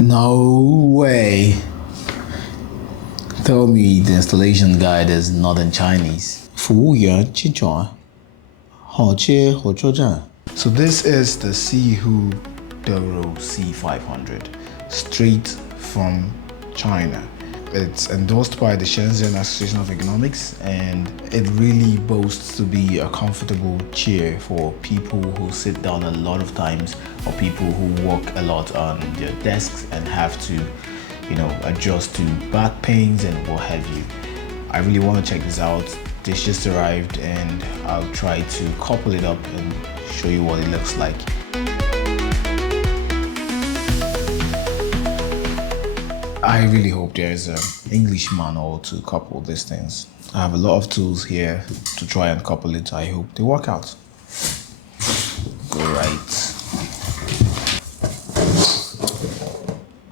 No way. Tell me the installation guide is not in Chinese. 服务员请转好接火车站. So this is the Sihoo Doro C500, straight from China. It's endorsed by the Shenzhen Association of Ergonomics, and it really boasts to be a comfortable chair for people who sit down a lot of times, or people who work a lot on their desks and have to, adjust to back pains and what have you. I really want to check this out. This just arrived, and I'll try to couple it up and show you what it looks like. I really hope there's an English manual to couple these things. I have a lot of tools here to try and couple it. I hope they work out. Great.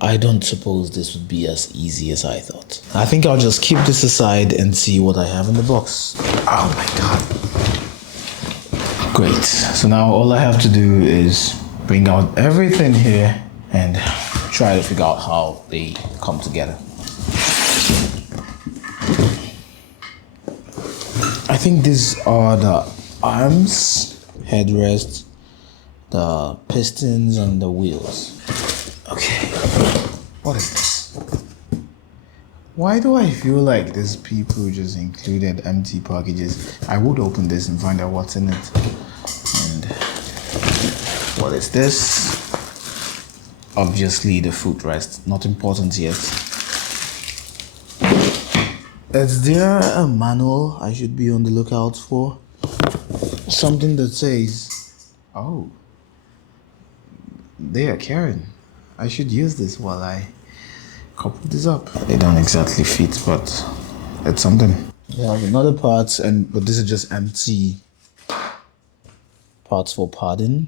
I don't suppose this would be as easy as I thought. I think I'll just keep this aside and see what I have in the box. Oh my God. Great. So now all I have to do is bring out everything here and try to figure out how they come together. I think these are the arms, headrests, the pistons, and the wheels. Okay, what is this? Why do I feel like these people just included empty packages? I would open this and find out what's in it. And what is this? Obviously the footrest, not important yet. Is there a manual I should be on the lookout for? Something that says, oh, they are caring. I should use this while I couple this up. They don't exactly fit, but it's something. We have another part, but this is just empty parts for padding.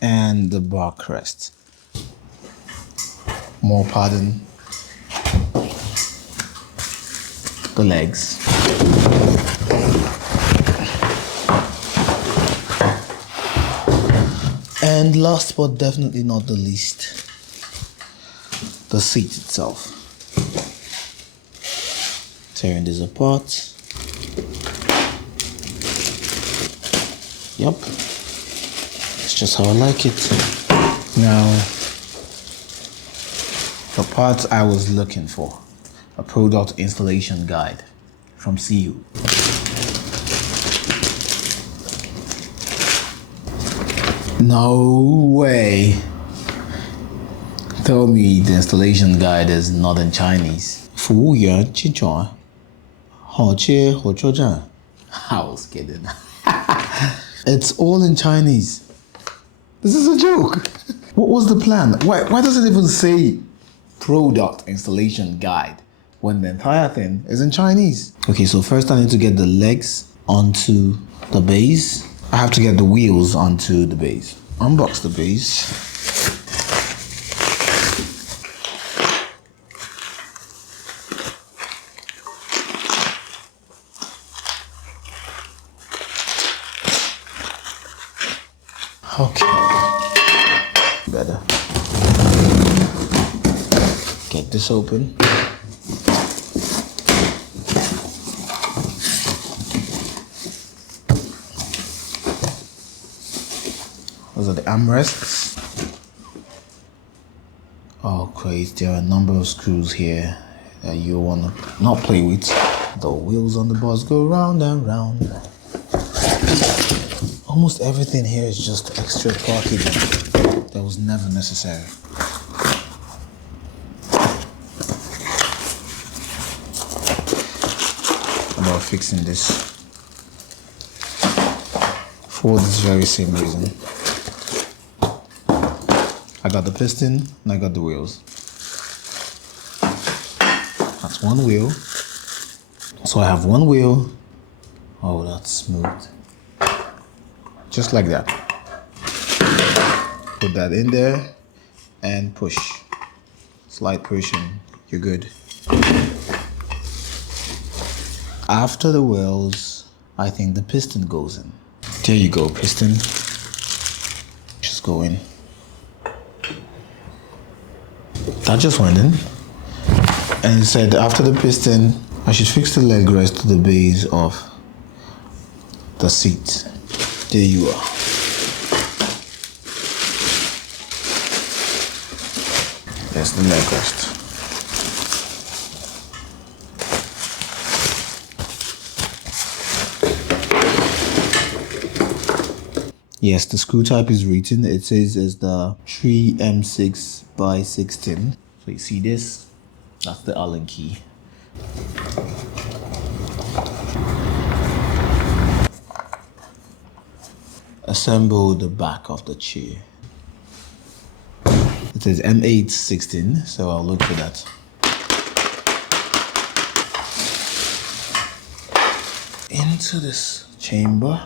And the backrest. More padding. The legs. And last but definitely not the least, the seat itself. Tearing this apart. Yep, it's just how I like it. Now, the parts I was looking for, a product installation guide from Sihoo. No way. Tell me the installation guide is not in Chinese. 服务员请转好接火车站. I was kidding. It's all in Chinese. This is a joke. What was the plan? Why does it even say product installation guide when the entire thing is in Chinese? Okay, so first I need to get the legs onto the base. I have to get the wheels onto the base. Unbox the base. Okay, better get this open. Those are the armrests. Oh great, there are a number of screws here that you want to not play with. The wheels on the bus go round and round. Almost everything here is just extra packaging that was never necessary. About fixing this for this very same reason. I got the piston and I got the wheels. That's one wheel. So I have one wheel. Oh, that's smooth. Just like that. Put that in there and push. Slight push and you're good. After the wheels, I think the piston goes in. There you go, piston. Just go in. That just went in. And it said after the piston, I should fix the leg rest to the base of the seat. There you are. There's the leg rest. Yes, the screw type is written. It says it's the 3M6 by 16. So you see this? That's the Allen key. Assemble the back of the chair. It says M816, so I'll look for that. Into this chamber.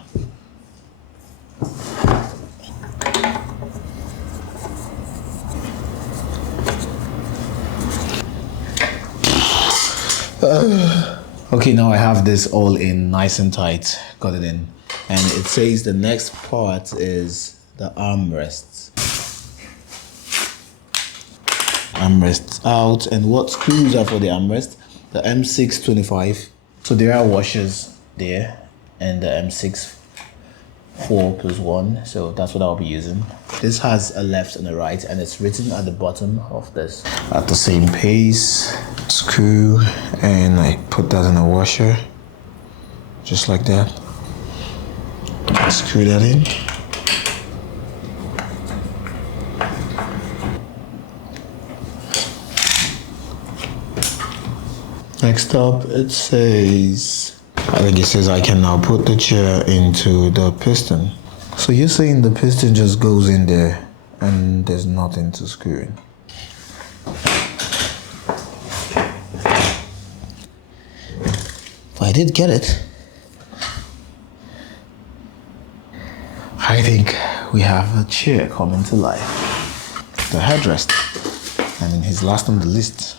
Okay, now I have this all in nice and tight. Got it in. And it says the next part is the armrests. Armrests out. And what screws are for the armrest? The M625. So there are washers there. And the M6 4+1. So that's what I'll be using. This has a left and a right. And it's written at the bottom of this. At the same pace. Screw. And I put that in a washer. Just like that. Screw that in. Next up, it says, I think it says I can now put the chair into the piston. So you're saying the piston just goes in there and there's nothing to screw in. But I did get it. I think we have a chair coming to life. The headrest. I mean, he's last on the list.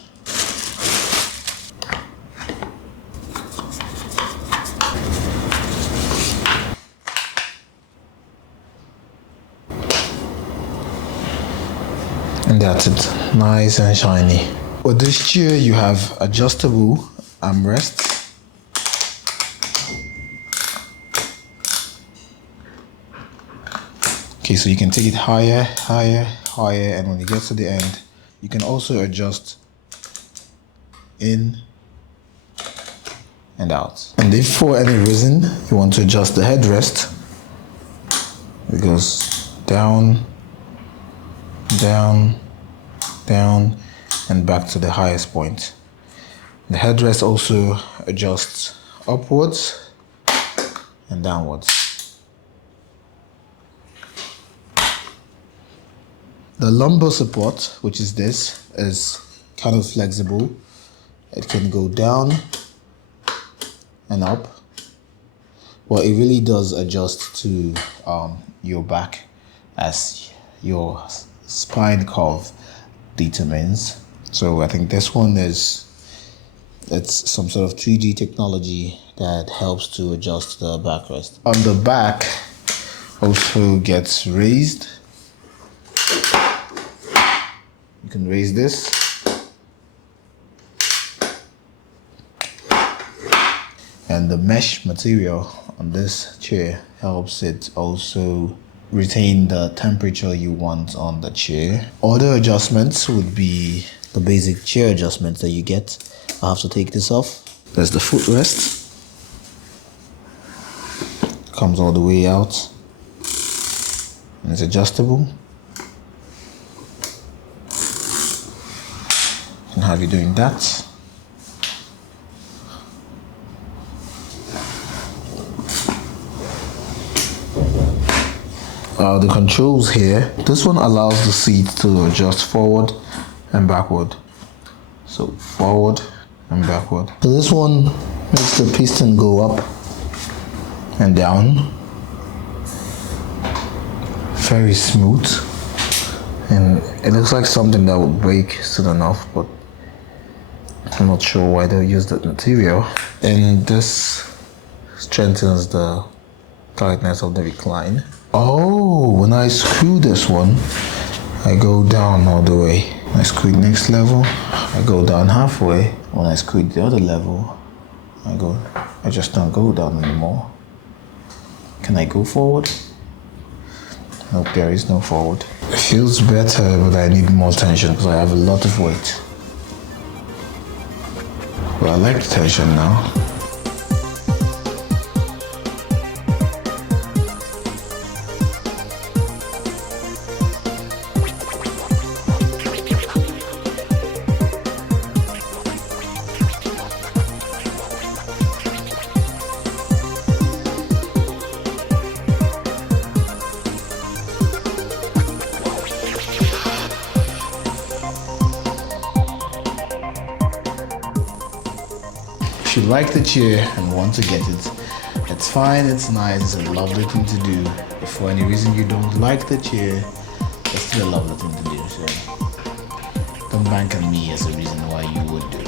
And that's it. Nice and shiny. With this chair, you have adjustable armrests. Okay, so you can take it higher, higher, higher, and when you get to the end, you can also adjust in and out. And if for any reason you want to adjust the headrest, it goes down, down, down, and back to the highest point. The headrest also adjusts upwards and downwards. The lumbar support, which is this, is kind of flexible. It can go down and up, but it really does adjust to your back as your spine curve determines. So I think this one it's some sort of 3D technology that helps to adjust the backrest. On the back also gets raised. You can raise this. And the mesh material on this chair helps it also retain the temperature you want on the chair. Other adjustments would be the basic chair adjustments that you get. I have to take this off. There's the footrest. Comes all the way out. And it's adjustable. And have you doing that. The controls here, this one allows the seat to adjust forward and backward. So forward and backward. So this one makes the piston go up and down. Very smooth. And it looks like something that would break soon enough, but I'm not sure why they use that material. And this strengthens the tightness of the recline. Oh, when I screw this one, I go down all the way. When I screw it next level, I go down halfway. When I screw it the other level, I just don't go down anymore. Can I go forward? Nope, there is no forward. It feels better, but I need more tension because I have a lot of weight. But I like the tension now. If you like the chair and want to get it, it's fine, it's nice, it's a lovely thing to do. If for any reason you don't like the chair, it's still a lovely thing to do. So don't bank on me as a reason why you would do it.